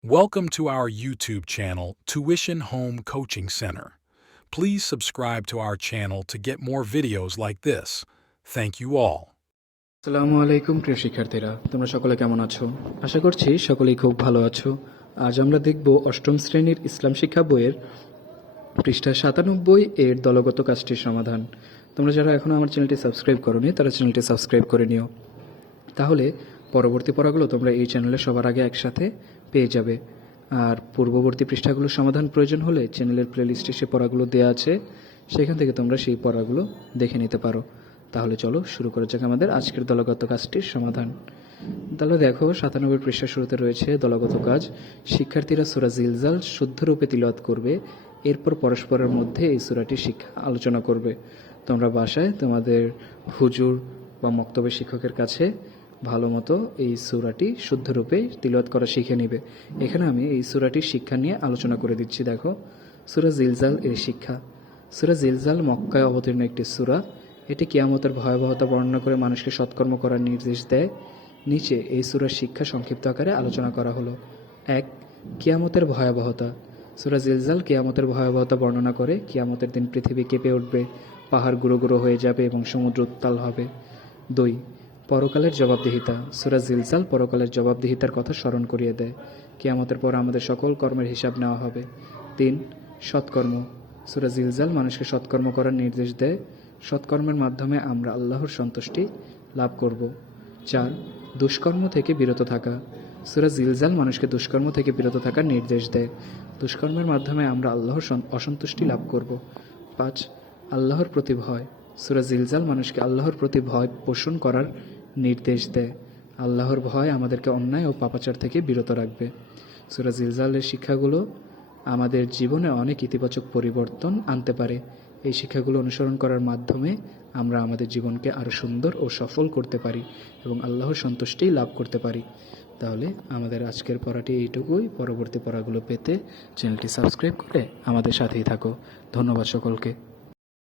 Welcome to our YouTube channel, Tuition Home Coaching Center. Please subscribe to our channel to get more videos like this. Thank you all. আসসালামু আলাইকুম প্রিয় শিক্ষার্থীরা তোমরা সকলে কেমন আছো আশা করছি সকলেই খুব ভালো আছো আজ আমরা দেখব অষ্টম শ্রেণীর ইসলাম শিক্ষা বইয়ের পৃষ্ঠা সাতানব্বই এর দলগত কাজটির সমাধান তোমরা যারা এখনও আমার চ্যানেলটি সাবস্ক্রাইব করোনি তারা চ্যানেলটি সাবস্ক্রাইব করে নিও তাহলে পরবর্তী পড়াগুলো তোমরা এই চ্যানেলে সবার আগে একসাথে পেয়ে যাবে। আর পূর্ববর্তী পৃষ্ঠাগুলোর সমাধান প্রয়োজন হলে চ্যানেলের প্লেলিস্টে সে পড়াগুলো দেওয়া আছে, সেখান থেকে তোমরা সেই পড়াগুলো দেখে নিতে পারো। তাহলে চলো শুরু করা যাক আমাদের আজকের দলগত কাজটির সমাধান। তাহলে দেখো, সাতানব্বই পৃষ্ঠা শুরুতে রয়েছে দলগত কাজ। শিক্ষার্থীরা সুরা জিলজাল শুদ্ধরূপে তিলত করবে, এরপর পরস্পরের মধ্যে এই সুরাটি শিক্ষা আলোচনা করবে। তোমরা বাসায় তোমাদের হুজুর বা মক্তবের শিক্ষকের কাছে ভালো মতো এই সুরাটি শুদ্ধরূপে তিলত করা শিখে নিবে। এখানে আমি এই সুরাটির শিক্ষা নিয়ে আলোচনা করে দিচ্ছি, দেখো। সুরা জিলজাল এর শিক্ষা। সুরা জিলজাল মক্কায় অবতীর্ণ একটি সুরা। এটি কিয়ামতের ভয়াবহতা বর্ণনা করে মানুষকে সৎকর্ম করার নির্দেশ দেয়। নিচে এই সুরার শিক্ষা সংক্ষিপ্ত আকারে আলোচনা করা হলো। এক, কিয়ামতের ভয়াবহতা। সুরা জিলজাল কিয়ামতের ভয়াবহতা বর্ণনা করে কিয়ামতের দিন পৃথিবী কেঁপে উঠবে, পাহাড় গুঁড়ো গুঁড়ো হয়ে যাবে এবং সমুদ্র উত্তাল হবে। দুই পরকালের জবাবদিহিতা। সুরা জিলজাল পরকালের জবাবদিহিতার কথা স্মরণ করিয়ে দেয়। কিয়ামতের পর আমাদের সকল কর্মের হিসাব নেওয়া হবে। তিন, সৎকর্ম। সুরা জিলজাল মানুষকে সৎকর্ম করার নির্দেশ দেয়। সৎকর্মের মাধ্যমে আমরা আল্লাহর সন্তুষ্টি লাভ করব। চার, দুষ্কর্ম থেকে বিরত থাকা। সুরা জিলজাল মানুষকে দুষ্কর্ম থেকে বিরত থাকার নির্দেশ দেয়। দুষ্কর্মের মাধ্যমে আমরা আল্লাহর অসন্তুষ্টি লাভ করব। পাঁচ, আল্লাহর প্রতি ভয়। সুরা জিলজাল মানুষকে আল্লাহর প্রতি ভয় পোষণ করার নির্দেশ দেয়। আল্লাহর ভয় আমাদেরকে অন্যায় ও পাপাচার থেকে বিরত রাখবে। সুরা জিলজালের শিক্ষাগুলো আমাদের জীবনে অনেক ইতিবাচক পরিবর্তন আনতে পারে। এই শিক্ষাগুলো অনুসরণ করার মাধ্যমে আমরা আমাদের জীবনকে আরও সুন্দর ও সফল করতে পারি এবং আল্লাহর সন্তুষ্টি লাভ করতে পারি। তাহলে আমাদের আজকের পড়াটি এইটুকুই। পরবর্তী পড়াগুলো পেতে চ্যানেলটি সাবস্ক্রাইব করে আমাদের সাথেই থাকো। ধন্যবাদ সকলকে।